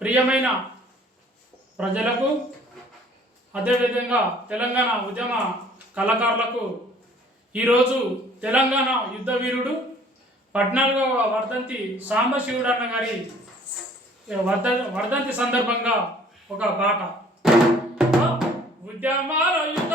ప్రియమైన ప్రజలకు అదేవిధంగా తెలంగాణ ఉద్యమ కళాకారులకు ఈరోజు తెలంగాణ యుద్ధ వీరుడు పద్నాలుగవ వర్ధంతి సాంబశివుడు అన్న గారి వర్ధ వర్ధంతి సందర్భంగా ఒక పాట ఉద్యమాల యుద్ధ